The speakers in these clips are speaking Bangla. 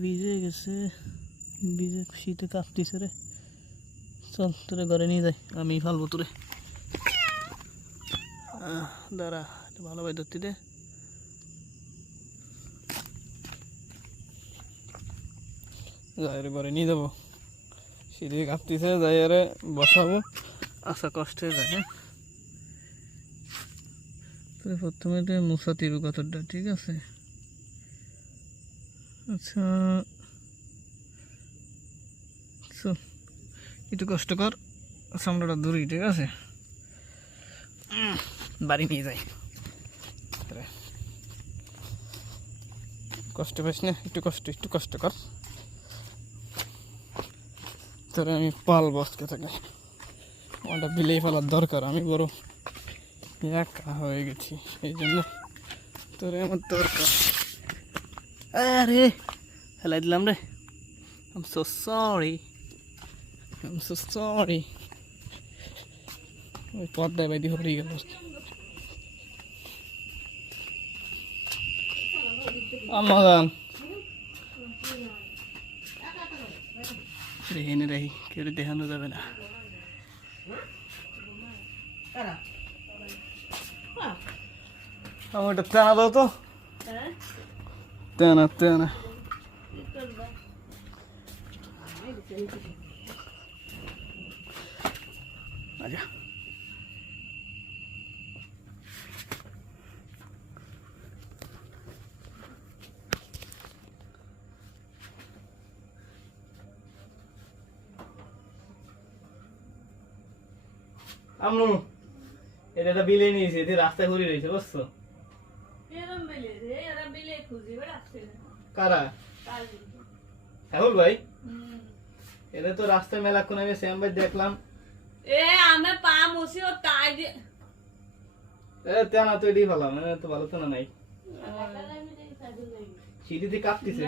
ভিজে গেছে, ভিজে শীতে কাঁপতেছে রে। চল তোরে ঘরে নিয়ে যাই, আমি ফালবো তোরে। দাঁড়া, ভালোভাবে ধরতে দে। যাই রে ঘরে নিয়ে যাবো, শীতে কাঁপতেছে, যাই আরে বসাবো। আচ্ছা কষ্ট হয়ে যায়। হ্যাঁ, তুই প্রথমে তুই মুছা দিবি কতটা, ঠিক আছে? আচ্ছা চল, একটু কষ্ট কর, চামড়াটা দূরি, ঠিক আছে? বাড়ি নিয়ে যাই। কষ্ট পাইস না, একটু কষ্ট কর। তোরে আমি পালবো আজকে থেকে, আমারটা বিলেই ফেলার দরকার। আমি বড় একা হয়ে গেছি, এই জন্য তোরে আমার দরকার। আরে ফেলাই দিলাম রে, I'm so sorry. ওই পর্দায় বাইদি হয়ে গেল। আমাদান রেহেনে রাহি, কেউ দেখানো যাবে না। আমার একটা তেনা দাও তো, তেনা। আচ্ছা আম্মু, এটা বিলে নিয়েছে, এতে রাস্তায় ঘুরে রয়েছে, বুঝছো? কারা? রাহুল ভাই, এটা তো রাস্তায় মেলাক্ষণ আমি শ্যাম ভাই দেখলাম। আমি পা মুছি ও তাই দিয়ে তেনা তো এটাই ভালো, মানে তো ভালো তেনা নাই, সিঁড়িতে কাঁপতেছে।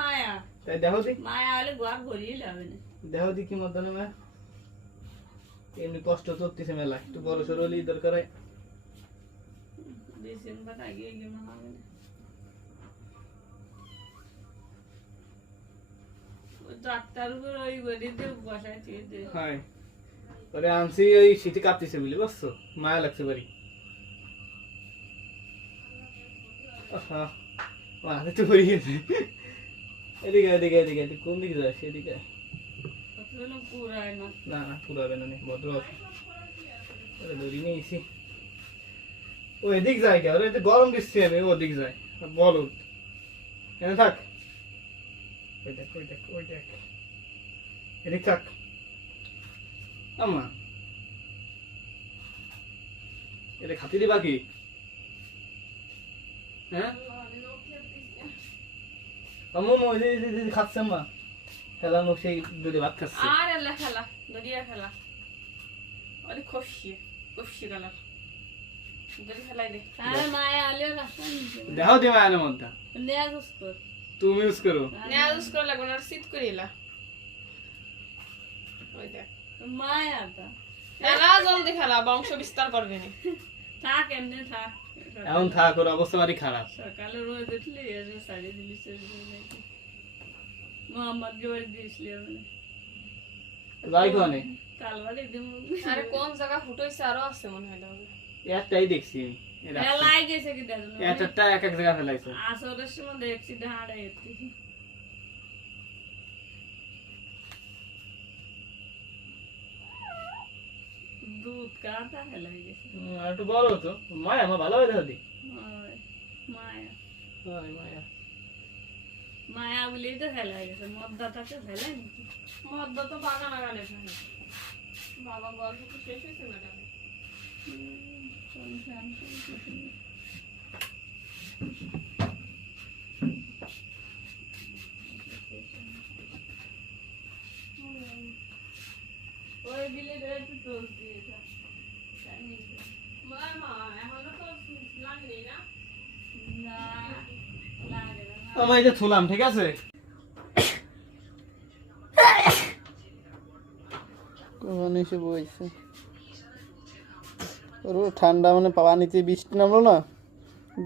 মায়া তাই দেখো দি, মায়া হলে ঘর ভরিয়ে যাবে না। দেখো দি কি মধ্যে মায়া, এমনি কষ্ট চলতেছে মেলা, একটু বড় সড়ো হলেই দরকার হয়। ডিসেম্বর আগে গেলে হবে না। ডাক্তার ওই গদিতে বসায় দিয়ে হ্যাঁ, পরে আনছি ওই শীতে কাঁপতেছে বলে, বুঝছো? মায়া লাগছে বাড়ি। মাথা তো পড়ে গেছে। এদিকে এদিকে এদিকে এদিকে, কোন দিকে যাস? এদিকে পুরায় না, না না, পুরাবে না, ভদ্র ধরি নিয়েছি। ও এদিক যায় কে? ওরে গরম দিচ্ছি আমি, ওদিক যায় বলো। এনে থাক, ওই দেখ ওই দেখ ওই দেখ, এদিক থাক। আম্মা এটা খাতি দিবা কি? হ্যাঁ আম্মু, ওই যে খাচ্ছে আম্মা, খেলা মুখ সেই দুধে ভাত খাচ্ছে। আর আল্লাহ খেলা দরিয়া খেলা ওরে খুশি গেলাম দরি খেলাই দে। আরে মায়া আলিও রাস্তা নিচে দেখো দি মায়ের মধ্যে নেয়া ইউজ কর, তুমি ইউজ করো। নেয়া ইউজ কর লাগবে না, সিট করিলা। ওই দেখ মায়া তা খেলা জলদি খেলা, বংশ বিস্তার করবে না। থাক এমনি থাক, এখন থাক, ওর অবস্থা বাড়ি খারাপ। সকালে রোদ উঠলে এসে সারি দিলি মোহাম্মদ জোর দিয়েছিলি আমি যাই কোনে তালবাড়ি দিম। আরে কোন জায়গা ফুটাইছে আরো আছে মনে হয় তাহলে, একটাই দেখছি ফেলাই গেছে কি দেখুন, একটা এক এক জায়গা ফেলাইছে। আসরের সময় দেখছি ঢাড়া এতে দুধ কাটা ফেলাই গেছে। আর একটু বড় হতো মায়া, আমার ভালো হয়ে দি মায়া মায়া মায়া বলেই তো ফেলাই গেছে, মদ্দাটাকে ফেলাই নাকি? মদ্দা তো বাগান আগানে ফেলে বাবা, গল্প তো শেষ হয়েছে ম্যাডাম। ওই বিলে একটু টোস দিয়েছে মা, এখনো তো লাগেনি না? না লাগে না। আমার এই যে থুলাম, ঠিক আছে? কখন এসে বইছে, ওর ঠান্ডা মানে পানিতে বৃষ্টি নামলো না,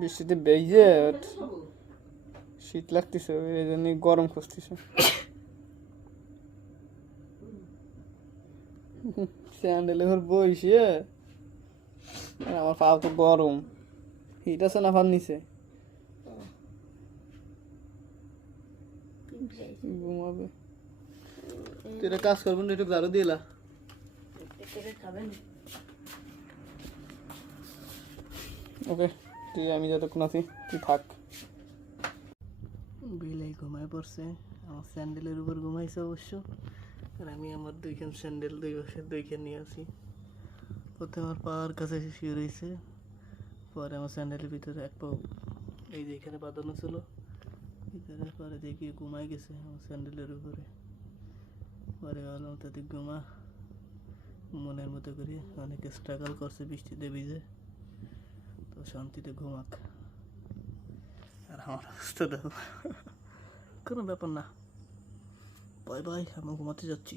বৃষ্টিতে বেজে শীত লাগতেছে, এই জন্য গরম খুঁজতেছে। স্যান্ডেলে ঘর বইছে আর আমার পা তো গরম, হিট আছে না ফার নিচে, ঘুমাবে। তুই একটা কাজ করবেন, একটু ঝাড়ু দিলা। ওকে, তুই আমি যতক্ষণ আছি তুই থাক। বিলাই ঘুমায় পড়ছে, আমার স্যান্ডেলের উপর ঘুমাইছে অবশ্য, আর আমি আমার দুইখান স্যান্ডেল দুই পাশে দুইখান নিয়ে আসি। প্রথমে আমার পাওয়ার কাছে এসে শুয়ে রয়েছে, পরে আমার স্যান্ডেলের ভিতরে এক পাও এই যে এখানে বাঁধানো ছিল ভিতরে, পরে দেখি ঘুমাই গেছে আমার স্যান্ডেলের উপরে। পরে ভাবলাম তাতে ঘুমা, মনের মতো করে অনেকে স্ট্রাগল করছে বৃষ্টিতে ভিজে, তো শান্তিতে ঘুমাক। আর আমার অবস্থা দেখো, কোনো ব্যাপার না, বাই বাই, আমি ঘুমাতে যাচ্ছি।